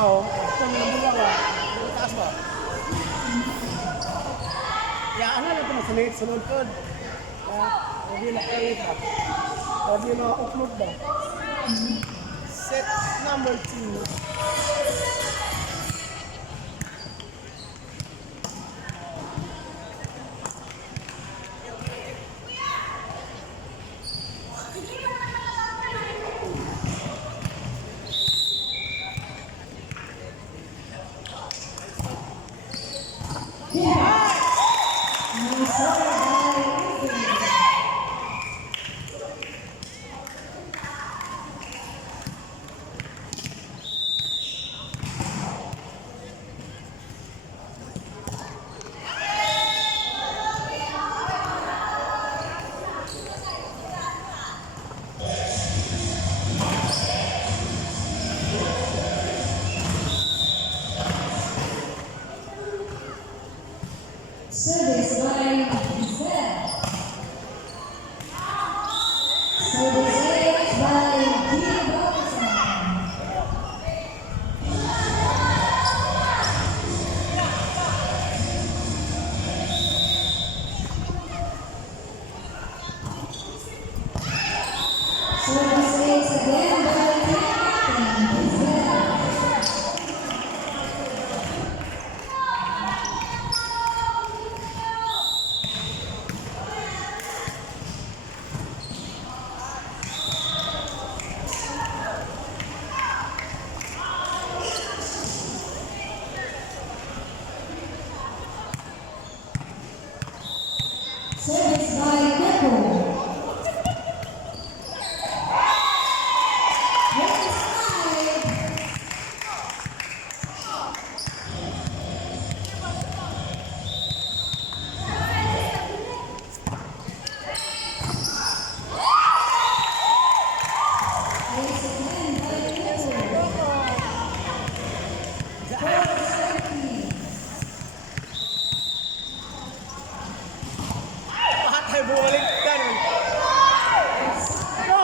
Oo. Ito mo ng bulawa. Taas ba? Ya, ano na ito na sunod ko. Hindi na kalit ba? Hindi na upload ba? Set number 2. Service by Giselle. Service by Gina Robertson. Service again by Giselle. Service by Nicole. Patay bumalik ka nun. Go!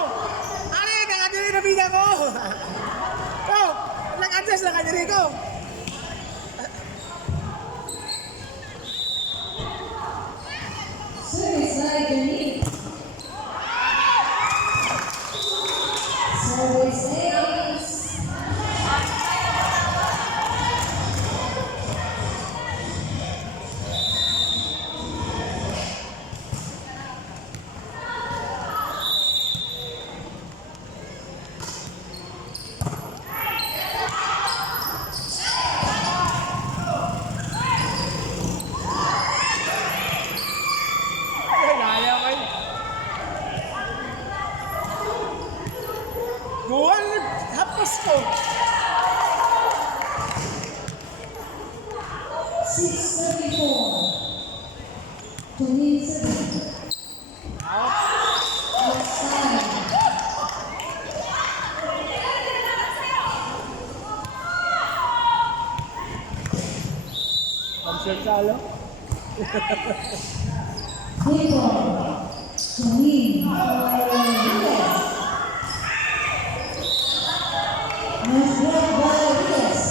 Ano yung nakadiri na biga ko? Go! Nag-adjust na kadiri ko. Service by Denise. Service ace. Ay, naya kayo. Goal! Hapos ko. 634. 27. Outside. Concert salo. Nicole. Janine. Rodriguez. Maswell Rodriguez.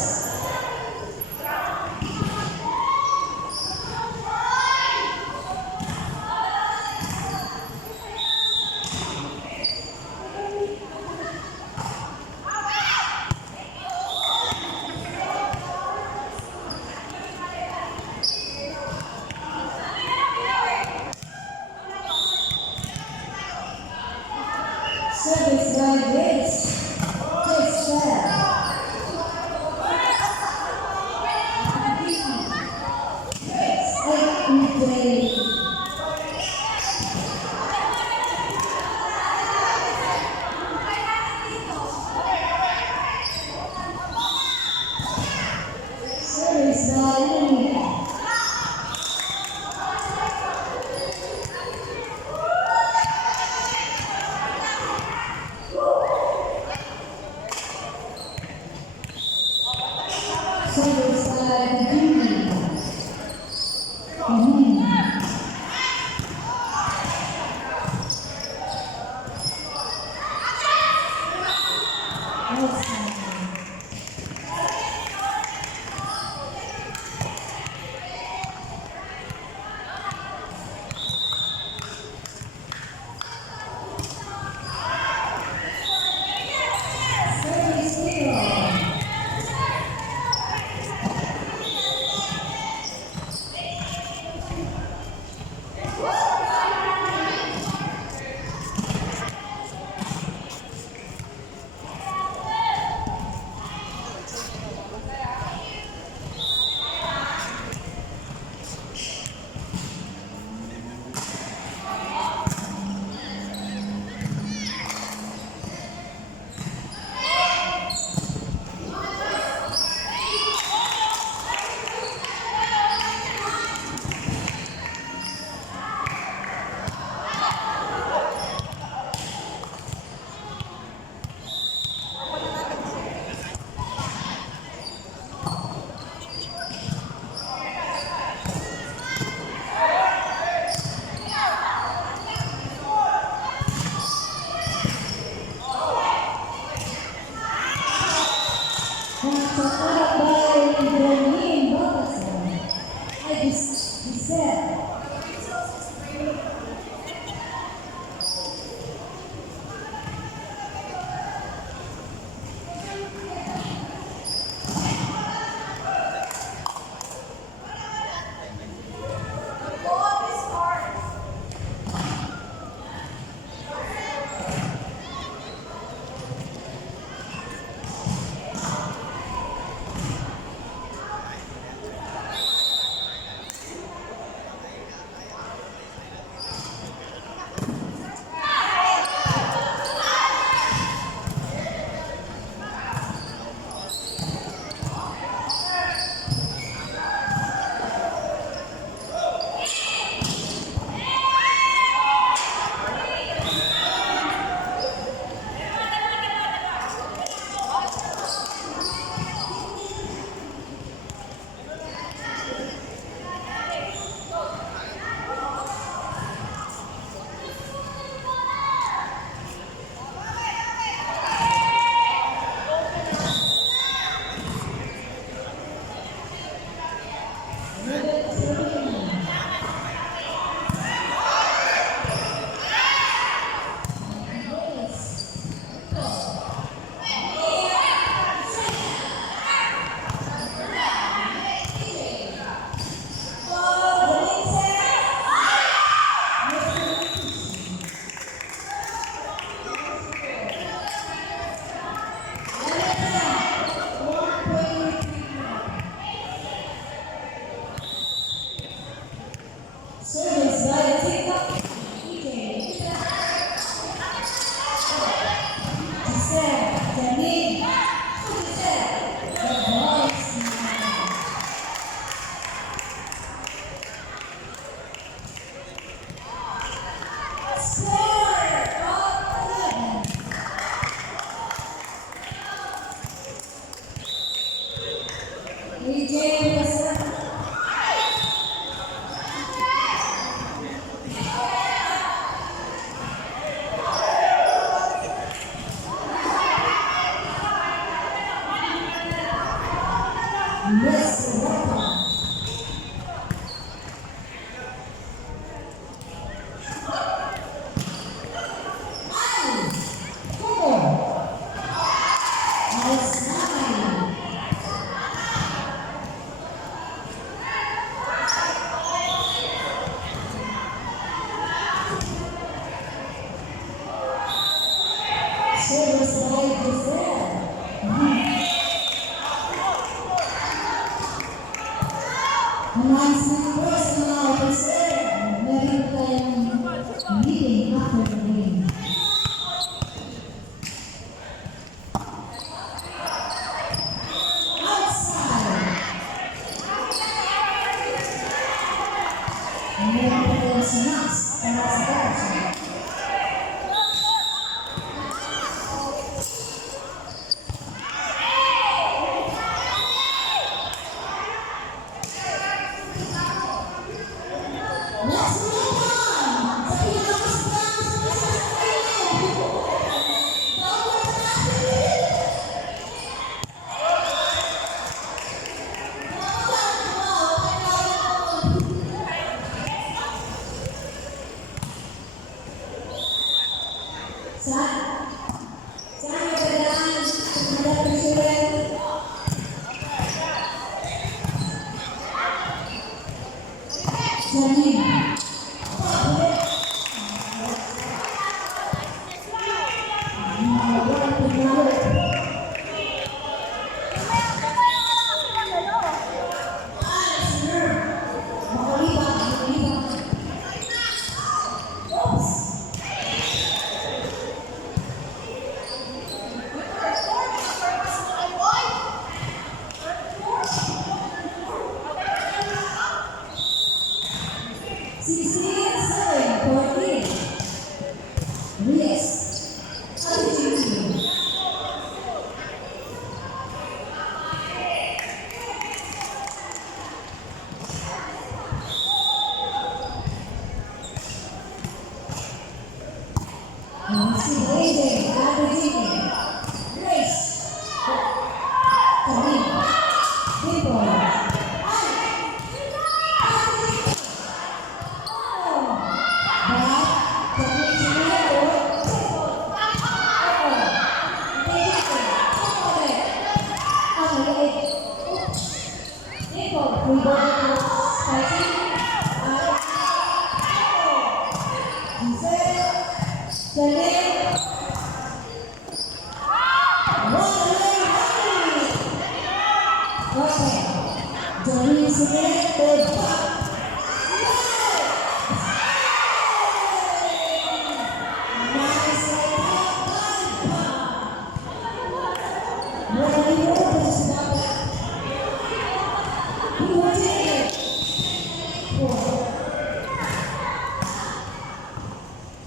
Service by Grace. Grace Fair. Grace, 8 Service by Lily. Announcement first, mga officer. Meron tayong meeting after the game. Outside. Meron tayong snacks para sa person. Let's move on! Sa pinakamasang sa saan nagdadaan sa president? Janine.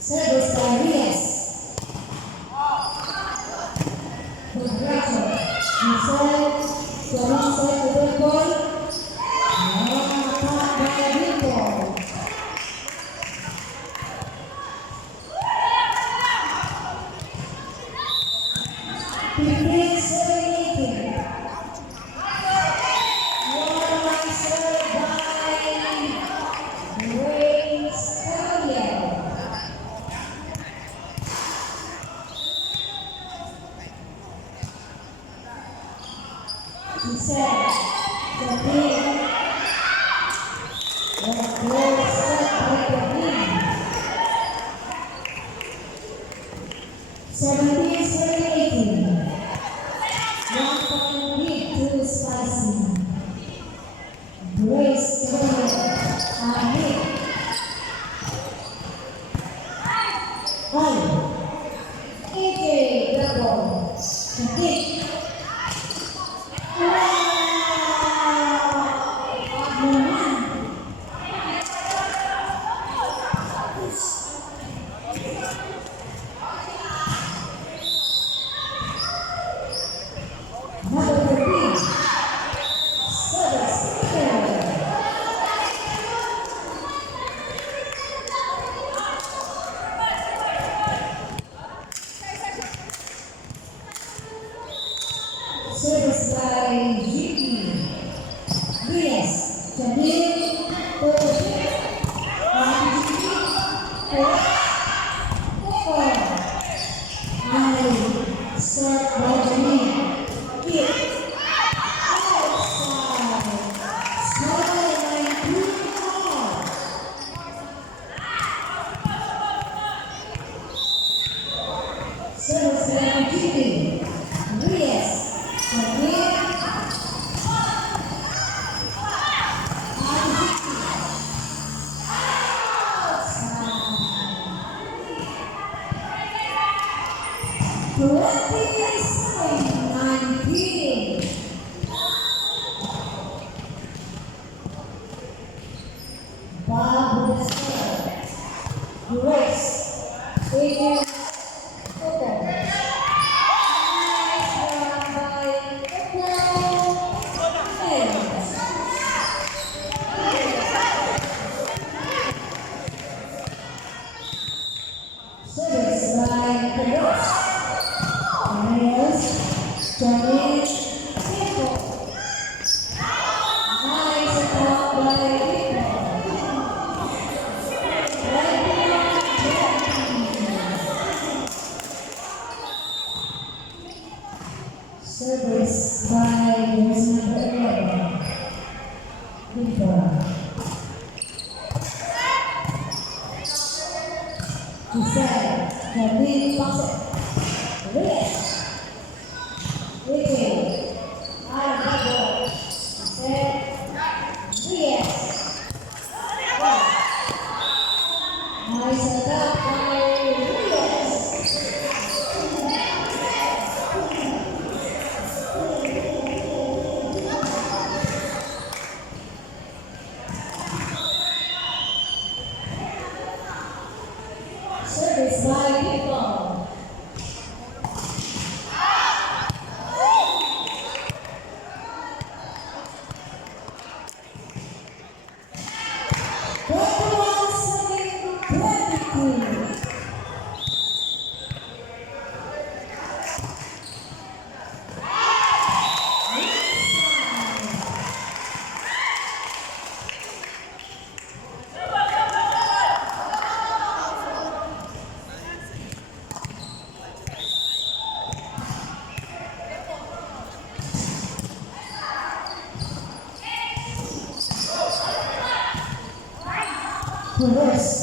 Service by Rias. Congratulations. Michelle, Jordan set the good ball. Attack by Rico. Fifteen serving. One serve by Grace Elliott. He said, the big was well set by the win. 17-18. 1 point lead to Spicy. Grace Elliott and Nick. AJ the ball. The kick. Number 13, Service Fair. Service by Jimmy. Rias, Janine, serve by Janine. Kick. Outside. Skyline blue ball. Service by Jimmy. Rias, Janine. 27-19. Bob Wester. Grace. Adrian Soto. Nice run by Eklao Mendes. Service by Pedros. Daniels. Johnny. Simple. Nice attack by Victor. Service by number 11, Victor. Giselle, Janine Pasek, Reyes, Ricky, Alvaro, Giselle, Reyes. Nice attack by Reyes. Service by Victor. Reverse.